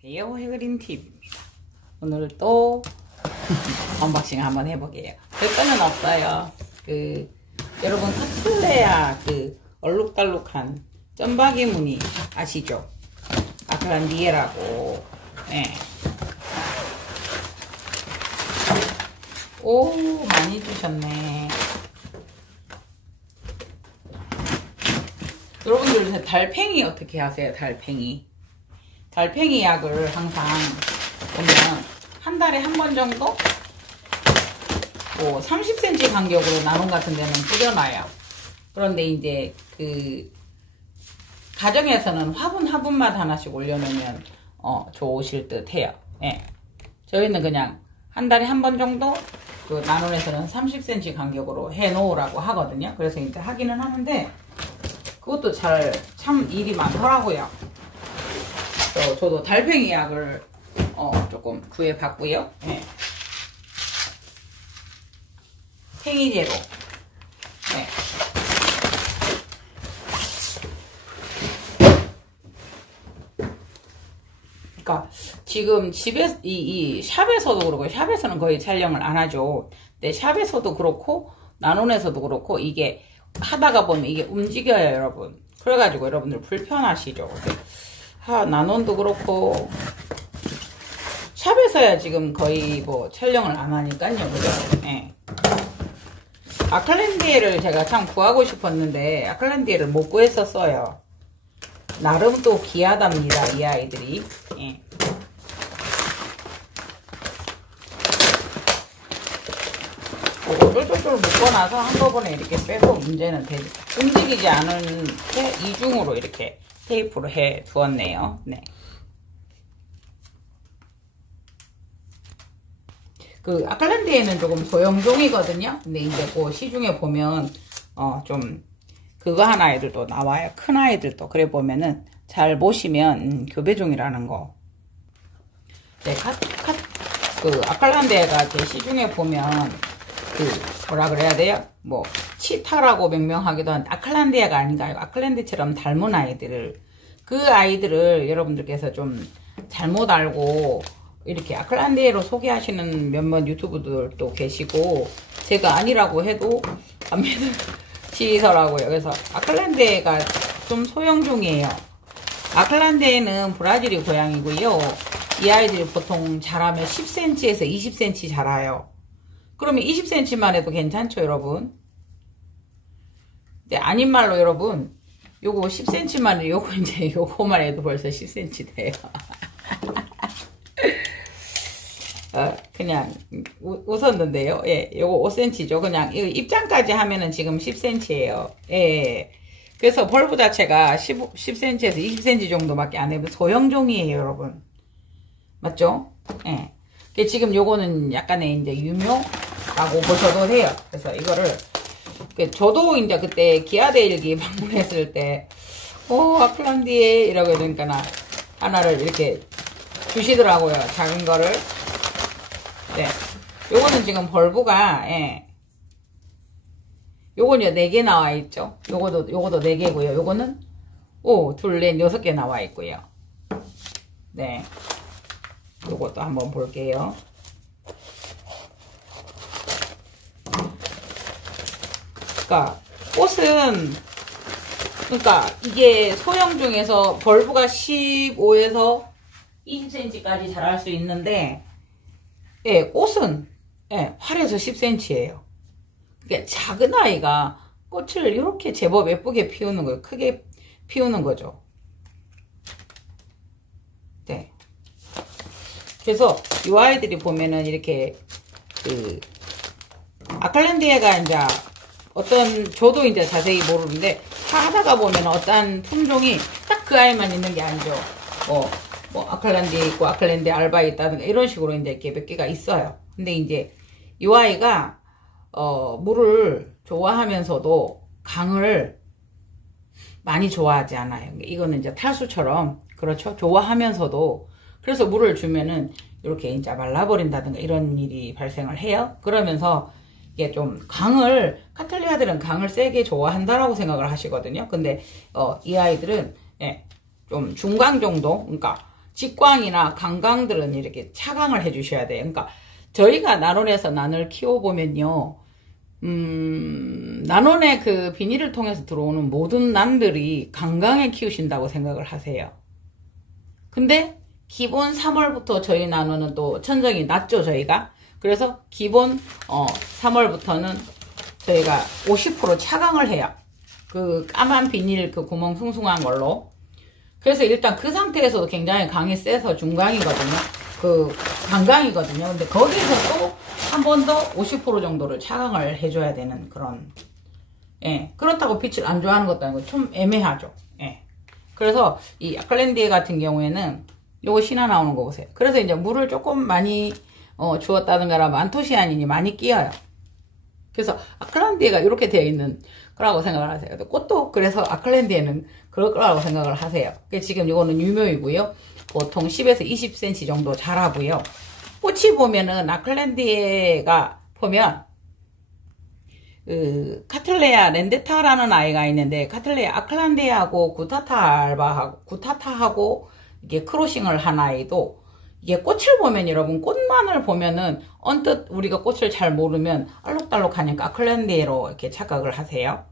안녕하세요, 해그린TV입니다. 오늘 또 언박싱 한번 해보게요. 별거는 없어요. 여러분 카틀레아 얼룩달룩한 점박이 무늬 아시죠? 아틀란디에라고. 네. 오, 많이 주셨네. 여러분들 달팽이 어떻게 하세요? 달팽이 약을 항상 보면 한 달에 한 번 정도 30cm 간격으로 나눔 같은 데는 뿌려놔요. 그런데 이제 가정에서는 화분마다 하나씩 올려놓으면 좋으실 듯 해요. 예. 저희는 그냥 한 달에 한 번 정도 나눔에서는 30cm 간격으로 해 놓으라고 하거든요. 그래서 이제 하기는 하는데 그것도 참 일이 많더라고요. 저도 달팽이 약을 조금 구해봤고요. 네. 팽이제로. 네. 그러니까 지금 집에 이 샵에서도 그렇고, 샵에서는 거의 촬영을 안 하죠. 근데 샵에서도 그렇고 나눔에서도 그렇고 이게 하다가 보면 이게 움직여요, 여러분. 그래가지고 여러분들 불편하시죠. 나눔도 그렇고 샵에서야 지금 거의 촬영을 안 하니까요, 그죠? 네. 아클란디에를 제가 참 구하고 싶었는데 아클란디에를 못 구했었어요. 나름 또 귀하답니다, 이 아이들이. 네. 쫄쫄쫄 묶어놔서 한꺼번에 이렇게 빼고 문제는 움직이지 않은 채 이중으로 이렇게 테이프로 해 두었네요. 네. 아클란디에는 조금 소형종이거든요. 근데 이제 시중에 보면 좀 그거 한 아이들도 나와요. 큰 아이들도. 그래 보면은 잘 보시면 교배종이라는 거. 네, 아클란디에가 이렇게 시중에 보면 뭐라 그래야 돼요? 치타라고 명명하기도 한데 아클란디아가 아닌가요? 아클란디처럼 닮은 아이들을 여러분들께서 좀 잘못 알고 이렇게 아클란디아로 소개하시는 몇몇 유튜브들도 계시고 제가 아니라고 해도 안 믿으시더라고요. 그래서 아클란디아가 좀 소형종이에요. 아클란디아는 브라질이 고향이고요. 이 아이들이 보통 자라면 10cm에서 20cm 자라요. 그러면 20cm만 해도 괜찮죠, 여러분? 근데 아닌 말로 여러분, 요거 10cm만 해도 요거만 해도 벌써 10cm 돼요. 그냥 웃었는데요. 예, 요거 5cm죠. 그냥 입장까지 하면은 지금 10cm예요. 예. 그래서 벌브 자체가 10cm에서 20cm 정도밖에 안 해도 소형종이에요, 여러분. 맞죠? 예. 지금 요거는 약간의 이제 유묘라고 보셔도 돼요. 그래서 이거를 저도 이제 그때 기아데일기 방문했을 때 아클란디에 이라고 그러니까 하나를 이렇게 주시더라고요. 작은 거를. 네. 요거는 지금 벌브가 요거는 4개 나와 있죠. 요거도 4개고요. 요거는 둘, 넷, 6개 나와 있고요. 네. 요것도 한번 볼게요. 꽃은 이게 소형 중에서 벌브가 15에서 20cm까지 자랄 수 있는데 꽃은 8에서 10cm예요. 그러니까 작은 아이가 꽃을 이렇게 제법 예쁘게 피우는 거예요. 크게 피우는 거죠. 네. 그래서 이 아이들이 보면은 이렇게 아클란디아가 이제 저도 이제 자세히 모르는데 하다가 보면 어떤 품종이 딱 그 아이만 있는 게 아니죠. 아클란디아 있고 아클란디아 알바 있다든가 이런 식으로 이제 이렇게 몇 개가 있어요. 근데 이제 이 아이가 물을 좋아하면서도 강을 많이 좋아하지 않아요. 이거는 이제 탈수처럼 그렇죠. 좋아하면서도 그래서 물을 주면은 이렇게 이제 말라버린다든가 이런 일이 발생을 해요. 그러면서 이게 좀 카틀레아들은 강을 세게 좋아한다라고 생각을 하시거든요. 근데 이 아이들은 좀 중강 정도, 그러니까 직광이나 강광들은 이렇게 차광을 해주셔야 돼요. 그러니까 저희가 난원에서 난을 키워보면요. 난원의 그 비닐을 통해서 들어오는 모든 난들이 강강에 키우신다고 생각을 하세요. 근데 기본 3월부터 저희 난원은 또 천정이 낮죠, 저희가. 그래서 기본 3월부터는 저희가 50% 차광을 해요. 그 까만 비닐 그 구멍 숭숭한 걸로. 그래서 일단 그 상태에서도 굉장히 강이 세서 중강이거든요. 그 강강이거든요. 근데 거기서 또 한 번 더 50% 정도를 차광을 해줘야 되는 그런, 예. 그렇다고 빛을 안 좋아하는 것도 아니고 좀 애매하죠. 예. 그래서 이 아클란디에 같은 경우에는 요거 신화 나오는 거 보세요. 그래서 이제 물을 조금 많이 주었다든가 안토시아닌이 많이 끼어요. 그래서 아클란디에가 이렇게 되어 있는 거라고 생각을 하세요. 꽃도 그래서 아클란디에는 그럴 거라고 생각을 하세요. 지금 이거는 유묘이고요. 보통 10에서 20cm 정도 자라고요. 꽃이 보면은 아클란디에가 보면 그 카틀레아 렌데타라는 아이가 있는데 카틀레아 아클란디아하고 구타타하고 이게 크로싱을 한 아이도 이게 꽃을 보면 여러분 꽃만을 보면은 언뜻 우리가 꽃을 잘 모르면 알록달록하니까 아클란디에로 이렇게 착각을 하세요.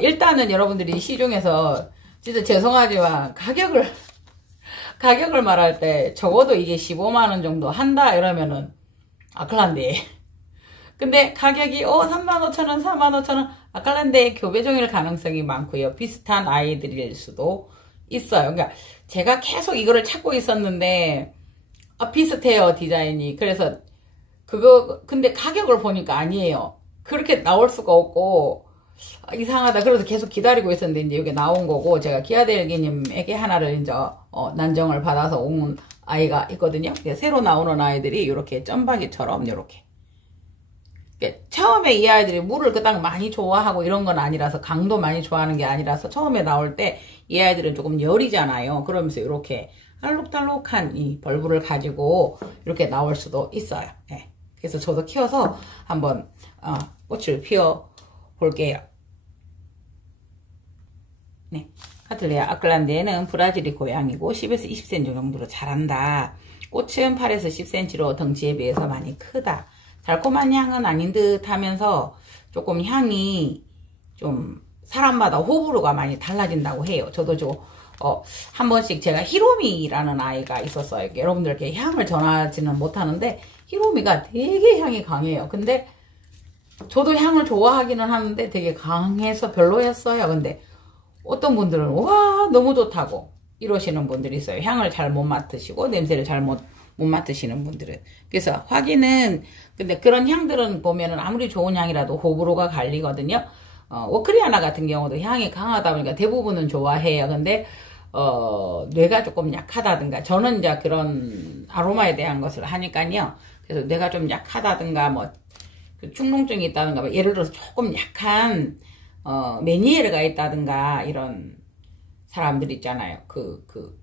일단은 여러분들이 시중에서 진짜 죄송하지만 가격을 말할 때 적어도 이게 15만원 정도 한다 이러면은 아클란디에. 근데 가격이 35,000원 45,000원 아클란디에 교배종일 가능성이 많고요. 비슷한 아이들일 수도 있어요. 그러니까 제가 계속 이거를 찾고 있었는데 비슷해요, 디자인이. 그래서 근데 가격을 보니까 아니에요. 그렇게 나올 수가 없고 이상하다. 그래서 계속 기다리고 있었는데 이제 여기 나온 거고, 제가 기아델기님에게 하나를 이제 난정을 받아서 온 아이가 있거든요. 새로 나오는 아이들이 이렇게 점박이처럼 이렇게. 처음에 이 아이들이 물을 그닥 많이 좋아하고 이런 건 아니라서, 강도 많이 좋아하는 게 아니라서 처음에 나올 때 이 아이들은 조금 열이잖아요. 그러면서 이렇게 알록달록한 이 벌브를 가지고 이렇게 나올 수도 있어요. 네. 그래서 저도 키워서 한번 꽃을 피워 볼게요. 네. 카틀레아 아클란디에는 브라질이 고향이고 10에서 20cm 정도로 자란다. 꽃은 8에서 10cm로 덩치에 비해서 많이 크다. 달콤한 향은 아닌 듯 하면서 조금 향이 좀 사람마다 호불호가 많이 달라진다고 해요. 저도 한 번씩 제가 히로미라는 아이가 있었어요. 여러분들께 향을 전하지는 못하는데 히로미가 되게 향이 강해요. 근데 저도 향을 좋아하기는 하는데 되게 강해서 별로였어요. 근데 어떤 분들은 와 너무 좋다고 이러시는 분들이 있어요. 향을 잘 못 맡으시고 냄새를 잘 못 맡으시는 분들은. 그래서 화기는 근데 그런 향들은 보면은 아무리 좋은 향이라도 호불호가 갈리거든요. 워크리아나 같은 경우도 향이 강하다 보니까 대부분은 좋아해요. 근데 뇌가 조금 약하다든가, 저는 이제 그런 아로마에 대한 것을 하니까요. 그래서 뇌가 좀 약하다든가 뭐 축농증이 있다든가 뭐 예를 들어서 조금 약한 메니에르가 있다든가 이런 사람들 있잖아요.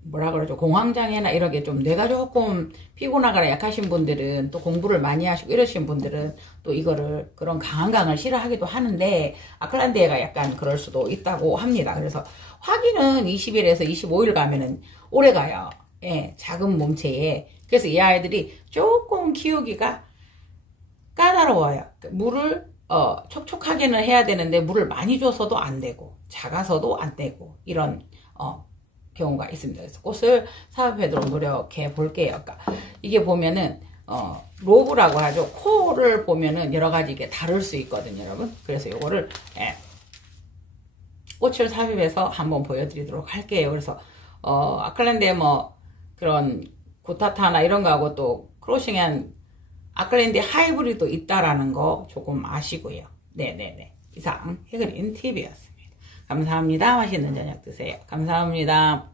뭐라 그러죠? 공황장애나 이런 게 좀 뇌가 조금 피곤하거나 약하신 분들은, 또 공부를 많이 하시고 이러신 분들은 또 이거를 그런 강한 강을 싫어하기도 하는데, 아클란디에가 약간 그럴 수도 있다고 합니다. 그래서 화기는 20일에서 25일 가면은 오래 가요. 예, 작은 몸체에. 그래서 이 아이들이 조금 키우기가 까다로워요. 물을 촉촉하게는 해야 되는데 물을 많이 줘서도 안 되고 작아서도 안 되고 이런 경우가 있습니다. 그래서 꽃을 사업하도록 노력해 볼게요. 그러니까 이게 보면은 로브라고 하죠. 코를 보면은 여러 가지 이게 다를 수 있거든요, 여러분. 그래서 요거를 꽃을 삽입해서 한번 보여드리도록 할게요. 그래서 아클란디에 뭐 그런 구타타나 이런 거하고 또 크로싱한 아클란디 하이브리드도 있다라는 거 조금 아시고요. 네네네. 이상 해그린 TV였습니다. 감사합니다. 맛있는 저녁 드세요. 감사합니다.